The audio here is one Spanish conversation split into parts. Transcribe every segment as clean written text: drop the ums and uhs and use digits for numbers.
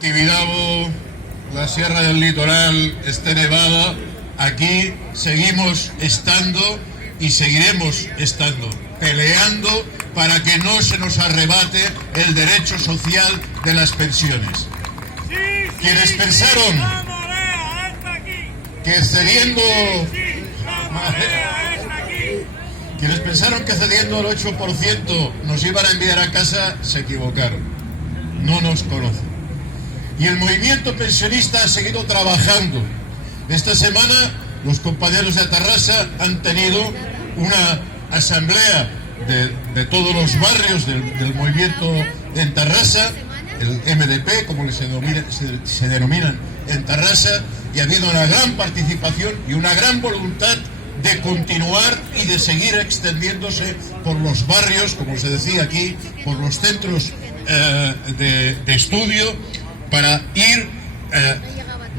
Tibidabo, la Sierra del Litoral esté nevada, aquí seguimos estando y seguiremos estando, peleando para que no se nos arrebate el derecho social de las pensiones. Quienes pensaron que cediendo al 8% nos iban a enviar a casa, se equivocaron. No nos conocen. Y el movimiento pensionista ha seguido trabajando. Esta semana los compañeros de Tarrasa han tenido una asamblea de todos los barrios del movimiento en Tarrasa, el MDP, como se denominan en Tarrasa, y ha habido una gran participación y una gran voluntad de continuar y de seguir extendiéndose por los barrios, como se decía aquí, por los centros de estudio, para ir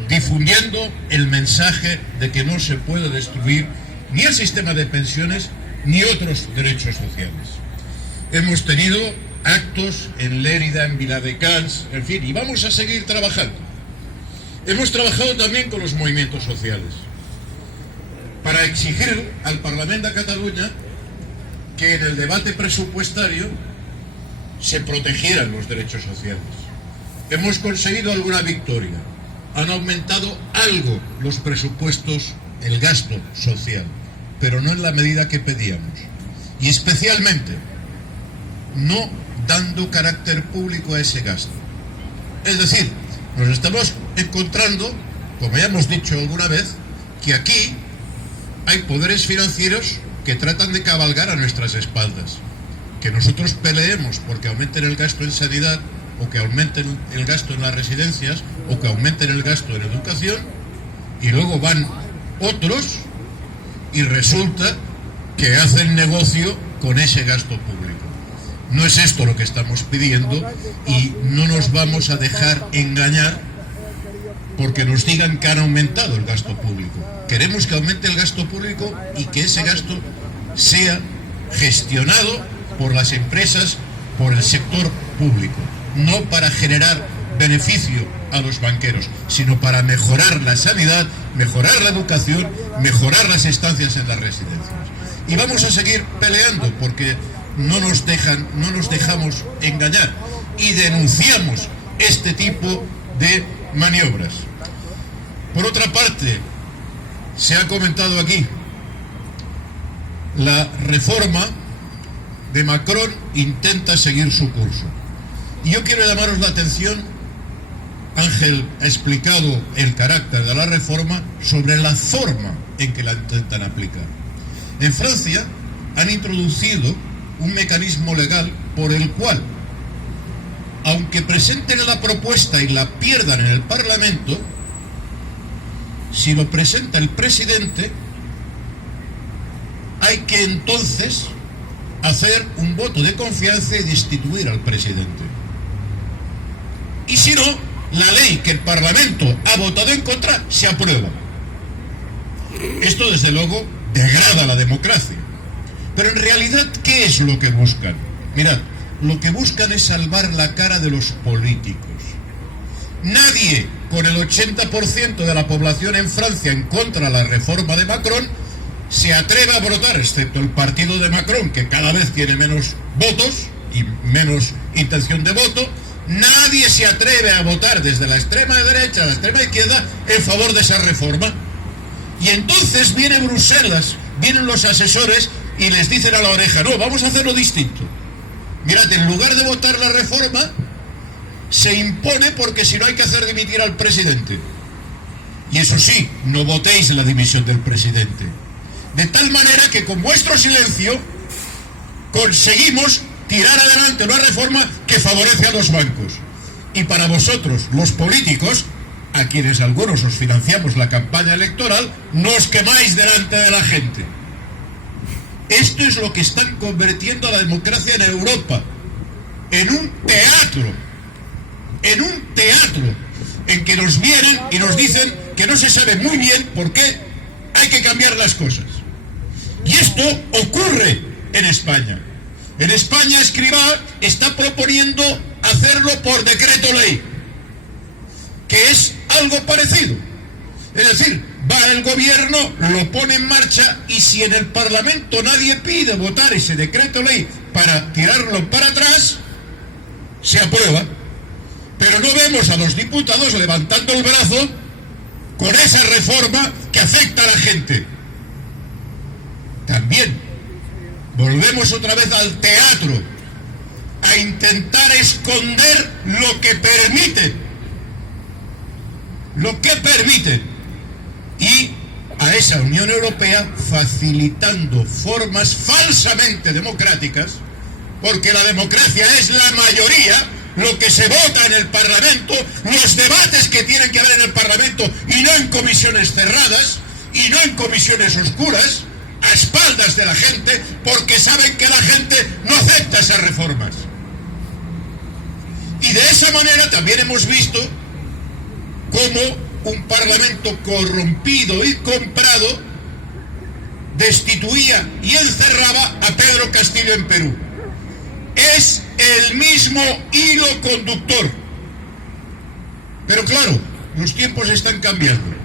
difundiendo el mensaje de que no se puede destruir ni el sistema de pensiones ni otros derechos sociales. Hemos tenido actos en Lérida, en Viladecans, en fin, y vamos a seguir trabajando. Hemos trabajado también con los movimientos sociales para exigir al Parlament de Cataluña que en el debate presupuestario se protegieran los derechos sociales. Hemos conseguido alguna victoria. Han aumentado algo los presupuestos, el gasto social, pero no en la medida que pedíamos. Y especialmente, no dando carácter público a ese gasto. Es decir, nos estamos encontrando, como ya hemos dicho alguna vez, que aquí hay poderes financieros que tratan de cabalgar a nuestras espaldas. Que nosotros peleemos porque aumenten el gasto en sanidad, o que aumenten el gasto en las residencias, o que aumenten el gasto en educación, y luego van otros y resulta que hacen negocio con ese gasto público. No es esto lo que estamos pidiendo y no nos vamos a dejar engañar porque nos digan que han aumentado el gasto público. Queremos que aumente el gasto público y que ese gasto sea gestionado por las empresas, por el sector público, no para generar beneficio a los banqueros, sino para mejorar la sanidad, mejorar la educación, mejorar las estancias en las residencias. Y vamos a seguir peleando porque no nos dejamos engañar y denunciamos este tipo de maniobras. Por otra parte, se ha comentado aquí, la reforma de Macron intenta seguir su curso. Y yo quiero llamaros la atención, Ángel ha explicado el carácter de la reforma, sobre la forma en que la intentan aplicar. En Francia han introducido un mecanismo legal por el cual, aunque presenten la propuesta y la pierdan en el Parlamento, si lo presenta el presidente, hay que entonces hacer un voto de confianza y destituir al presidente. Y si no, la ley que el Parlamento ha votado en contra se aprueba. Esto, desde luego, degrada la democracia. Pero en realidad, ¿qué es lo que buscan? Mirad, lo que buscan es salvar la cara de los políticos. Nadie, con el 80% de la población en Francia en contra de la reforma de Macron, se atreve a votar, excepto el partido de Macron, que cada vez tiene menos votos y menos intención de voto. Nadie se atreve a votar desde la extrema derecha a la extrema izquierda en favor de esa reforma. Y entonces viene Bruselas, vienen los asesores y les dicen a la oreja, no, vamos a hacerlo distinto. Mirad, en lugar de votar la reforma, se impone porque si no hay que hacer dimitir al presidente. Y eso sí, no votéis la dimisión del presidente. De tal manera que con vuestro silencio conseguimos tirar adelante una reforma que favorece a los bancos. Y para vosotros, los políticos, a quienes algunos os financiamos la campaña electoral, no os quemáis delante de la gente. Esto es lo que están convirtiendo a la democracia en Europa, en un teatro, en que nos vienen y nos dicen que no se sabe muy bien por qué hay que cambiar las cosas. Y esto ocurre en España. En España, Escrivá está proponiendo hacerlo por decreto ley. algo parecido. Es decir, va el gobierno, lo pone en marcha y si en el Parlamento nadie pide votar ese decreto ley para tirarlo para atrás, se aprueba. Pero no vemos a los diputados levantando el brazo con esa reforma que afecta a la gente. También volvemos otra vez al teatro, a intentar esconder lo que permite, y a esa Unión Europea facilitando formas falsamente democráticas, porque la democracia es la mayoría, lo que se vota en el Parlamento, los debates que tienen que haber en el Parlamento, y no en comisiones cerradas, y no en comisiones oscuras, a espaldas de la gente, porque saben que la gente no acepta esas reformas. Y de esa manera también hemos visto cómo un Parlamento corrompido y comprado destituía y encerraba a Pedro Castillo en Perú. Es el mismo hilo conductor. Pero claro, los tiempos están cambiando.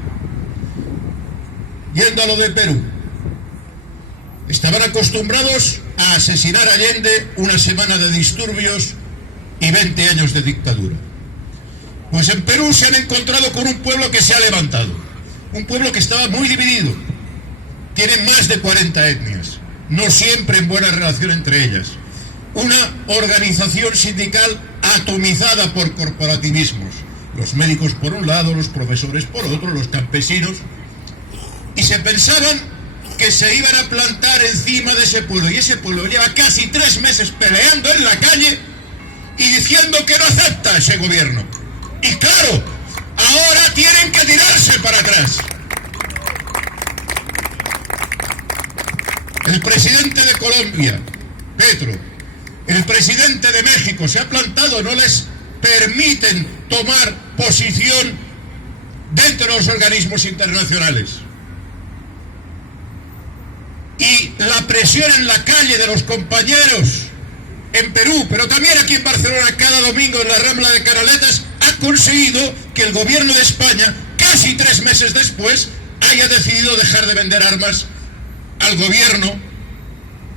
Yendo a lo de Perú, estaban acostumbrados a asesinar a Allende, una semana de disturbios y 20 años de dictadura. Pues en Perú se han encontrado con un pueblo que se ha levantado, un pueblo que estaba muy dividido, tiene más de 40 etnias, no siempre en buena relación entre ellas, una organización sindical atomizada por corporativismos, los médicos por un lado, los profesores por otro, los campesinos, y se pensaban que se iban a plantar encima de ese pueblo, y ese pueblo lleva casi 3 meses peleando en la calle y diciendo que no acepta ese gobierno. Y claro, ahora tienen que tirarse para atrás. El presidente de Colombia, Petro, el presidente de México se ha plantado, no les permiten tomar posición dentro de los organismos internacionales. Y la presión en la calle de los compañeros en Perú, pero también aquí en Barcelona, cada domingo en la Rambla de Canaletas, ha conseguido que el gobierno de España, casi 3 meses después, haya decidido dejar de vender armas al gobierno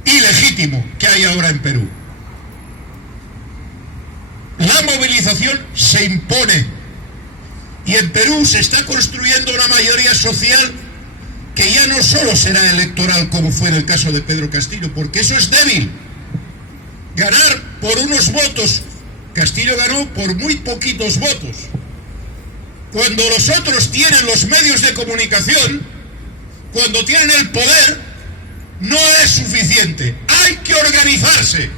ilegítimo que hay ahora en Perú. La movilización se impone y en Perú se está construyendo una mayoría social que ya no solo será electoral como fue en el caso de Pedro Castillo, porque eso es débil. Ganar por unos votos, Castillo ganó por muy poquitos votos. Cuando los otros tienen los medios de comunicación, cuando tienen el poder, no es suficiente. Hay que organizarse,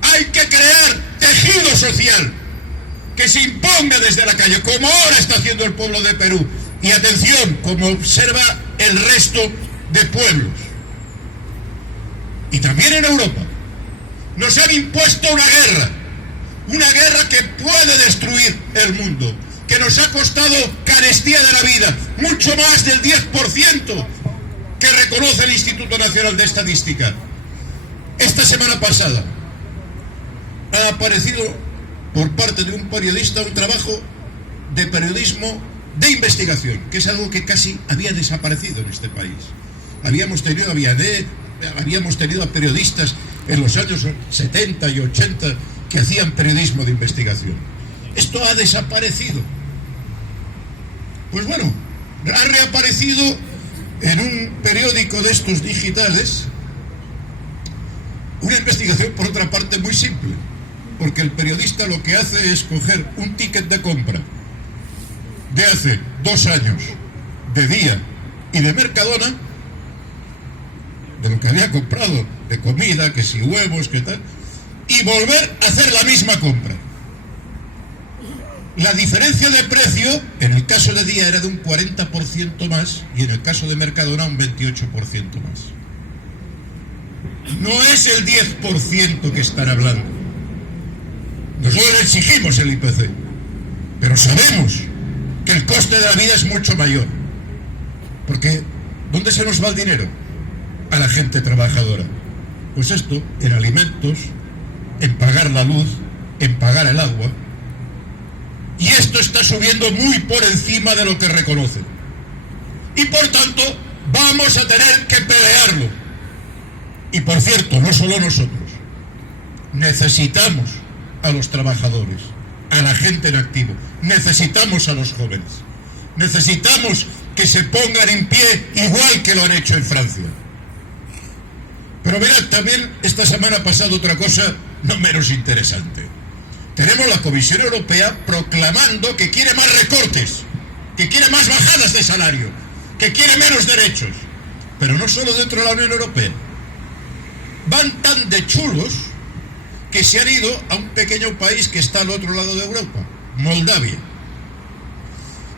hay que crear tejido social que se imponga desde la calle, como ahora está haciendo el pueblo de Perú. Y atención, como observa el resto de pueblos. Y también en Europa. Nos han impuesto una guerra que puede destruir el mundo, que nos ha costado carestía de la vida, mucho más del 10% que reconoce el Instituto Nacional de Estadística. Esta semana pasada ha aparecido por parte de un periodista un trabajo de periodismo de investigación, que es algo que casi había desaparecido en este país. Habíamos tenido a periodistas en los años 70 y 80 que hacían periodismo de investigación. Esto ha desaparecido. Pues bueno, ha reaparecido en un periódico de estos digitales una investigación, por otra parte, muy simple, porque el periodista lo que hace es coger un ticket de compra de hace 2 años, de Día y de Mercadona, de lo que había comprado de comida, que si huevos, que tal, y volver a hacer la misma compra. La diferencia de precio, en el caso de Día era de un 40% más, y en el caso de Mercadona un 28% más. No es el 10% que están hablando. Nosotros exigimos el IPC, pero sabemos que el coste de la vida es mucho mayor. Porque, ¿dónde se nos va el dinero? A la gente trabajadora. Pues esto, en alimentos, en pagar la luz, en pagar el agua. Y esto está subiendo muy por encima de lo que reconocen. Y por tanto, vamos a tener que pelearlo. Y por cierto, no solo nosotros. Necesitamos a los trabajadores, a la gente en activo. Necesitamos a los jóvenes. Necesitamos que se pongan en pie igual que lo han hecho en Francia. Pero mirad, también esta semana ha pasado otra cosa no menos interesante. Tenemos la Comisión Europea proclamando que quiere más recortes, que quiere más bajadas de salario, que quiere menos derechos. Pero no solo dentro de la Unión Europea. Van tan de chulos que se han ido a un pequeño país que está al otro lado de Europa, Moldavia.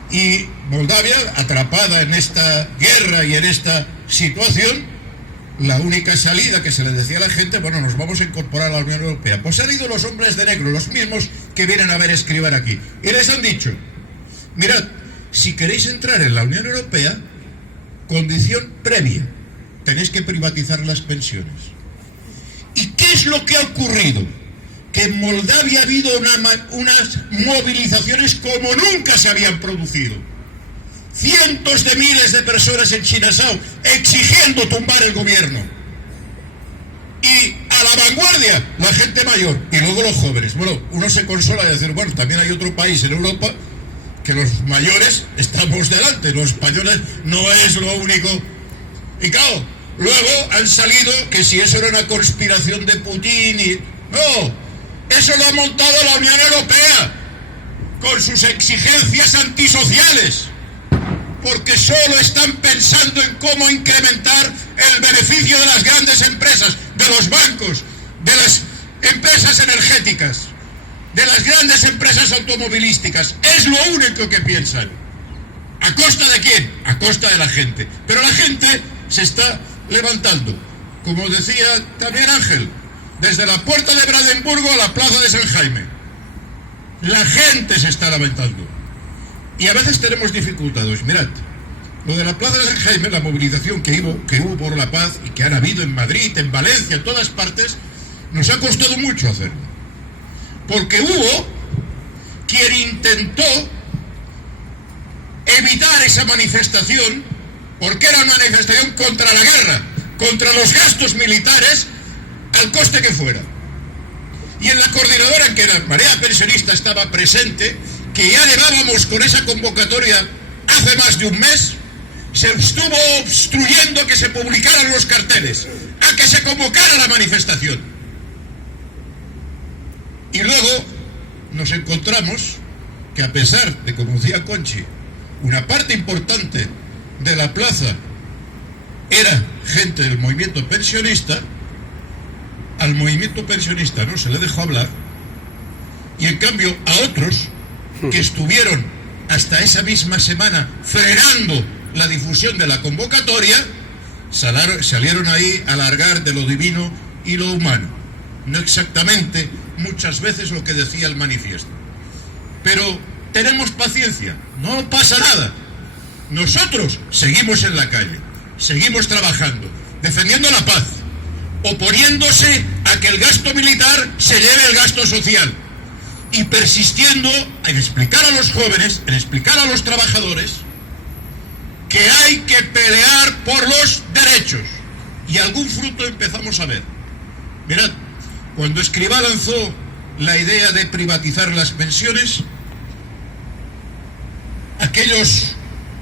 Y Moldavia, atrapada en esta guerra y en esta situación, la única salida que se le decía a la gente, bueno, nos vamos a incorporar a la Unión Europea. Pues han ido los hombres de negro, los mismos que vienen a ver escribir aquí. Y les han dicho, mirad, si queréis entrar en la Unión Europea, condición previa, tenéis que privatizar las pensiones. ¿Y qué es lo que ha ocurrido? Que en Moldavia ha habido unas movilizaciones como nunca se habían producido. Cientos de miles de personas en Chinasau exigiendo tumbar el gobierno. Y a la vanguardia, la gente mayor y luego los jóvenes. Bueno, uno se consola de decir, bueno, también hay otro país en Europa que los mayores estamos delante, los españoles no es lo único. Y claro, luego han salido que si eso era una conspiración de Putin y... No, eso lo ha montado la Unión Europea con sus exigencias antisociales. Porque solo están pensando en cómo incrementar el beneficio de las grandes empresas, de los bancos, de las empresas energéticas, de las grandes empresas automovilísticas. Es lo único que piensan. ¿A costa de quién? A costa de la gente. Pero la gente se está levantando. Como decía también Ángel, desde la puerta de Brandenburgo a la plaza de San Jaime. La gente se está levantando. Y a veces tenemos dificultades. Mirad, lo de la plaza de San Jaime, la movilización que hubo por la paz y que han habido en Madrid, en Valencia, en todas partes, nos ha costado mucho hacerlo. Porque hubo quien intentó evitar esa manifestación, porque era una manifestación contra la guerra, contra los gastos militares, al coste que fuera. Y en la coordinadora en que la marea pensionista estaba presente, que ya llevábamos con esa convocatoria hace más de un mes, se estuvo obstruyendo que se publicaran los carteles, a que se convocara la manifestación. Y luego nos encontramos que a pesar de, como decía Conchi, una parte importante de la plaza era gente del movimiento pensionista, al movimiento pensionista no se le dejó hablar, y en cambio a otros que estuvieron hasta esa misma semana frenando la difusión de la convocatoria, salieron ahí a alargar de lo divino y lo humano. No exactamente muchas veces lo que decía el manifiesto. Pero tenemos paciencia, no pasa nada. Nosotros seguimos en la calle, seguimos trabajando, defendiendo la paz, oponiéndose a que el gasto militar se lleve el gasto social y persistiendo en explicar a los jóvenes, en explicar a los trabajadores que hay que pelear por los derechos. Y algún fruto empezamos a ver. Mirad, cuando Escrivá lanzó la idea de privatizar las pensiones, aquellos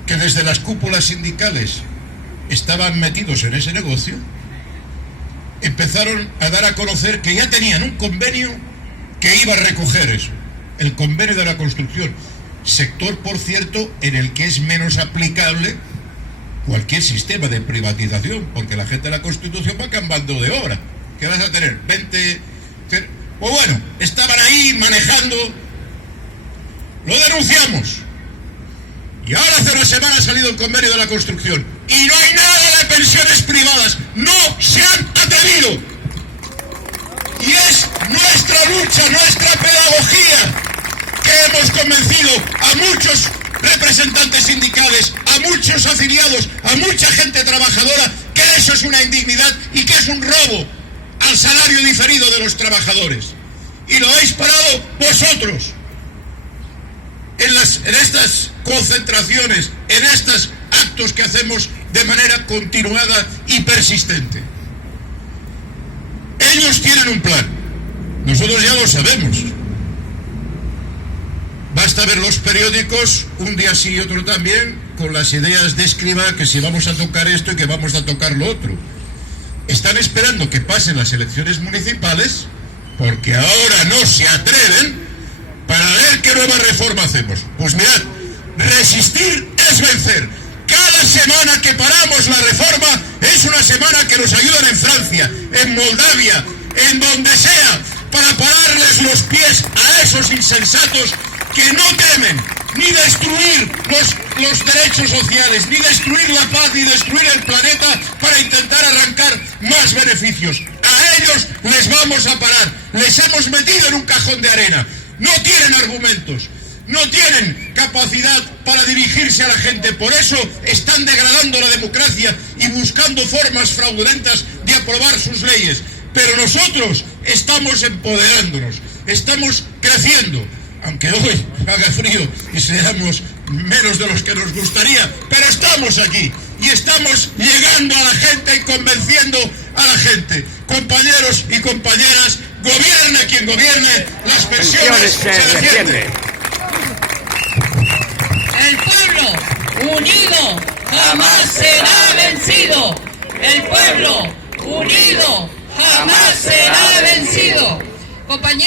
que desde las cúpulas sindicales estaban metidos en ese negocio, empezaron a dar a conocer que ya tenían un convenio que iba a recoger eso, el convenio de la construcción, sector, por cierto, en el que es menos aplicable cualquier sistema de privatización, porque la gente de la Constitución va cambiando de obra. ¿Qué vas a tener? 20... Pues bueno, estaban ahí manejando, lo denunciamos. Y ahora hace una semana ha salido el convenio de la construcción y no hay nada de pensiones privadas. No se han atrevido. Y es nuestra lucha, nuestra pedagogía, que hemos convencido a muchos representantes sindicales, a muchos afiliados, a mucha gente trabajadora, que eso es una indignidad y que es un robo al salario diferido de los trabajadores. Y lo habéis parado vosotros. en estas concentraciones, en estos actos que hacemos de manera continuada y persistente. Ellos tienen un plan, nosotros ya lo sabemos. Basta ver los periódicos, un día sí y otro también, con las ideas de Escrivá, que si vamos a tocar esto y que vamos a tocar lo otro. Están esperando que pasen las elecciones municipales, porque ahora no se atreven, para ver qué nueva reforma hacemos. Pues mirad, resistir es vencer. Cada semana que paramos la reforma es una semana que nos ayudan en Francia, en Moldavia, en donde sea, para pararles los pies a esos insensatos que no temen ni destruir los derechos sociales, ni destruir la paz, ni destruir el planeta para intentar arrancar más beneficios. A ellos les vamos a parar. Les hemos metido en un cajón de arena. No tienen argumentos, no tienen capacidad para dirigirse a la gente. Por eso están degradando la democracia y buscando formas fraudulentas de aprobar sus leyes. Pero nosotros estamos empoderándonos, estamos creciendo. Aunque hoy haga frío y seamos menos de los que nos gustaría, pero estamos aquí y estamos llegando a la gente y convenciendo a la gente. Compañeros y compañeras, gobierne quien gobierne, las pensiones se defienden. El pueblo unido jamás será vencido. El pueblo unido jamás será vencido. Compañeros.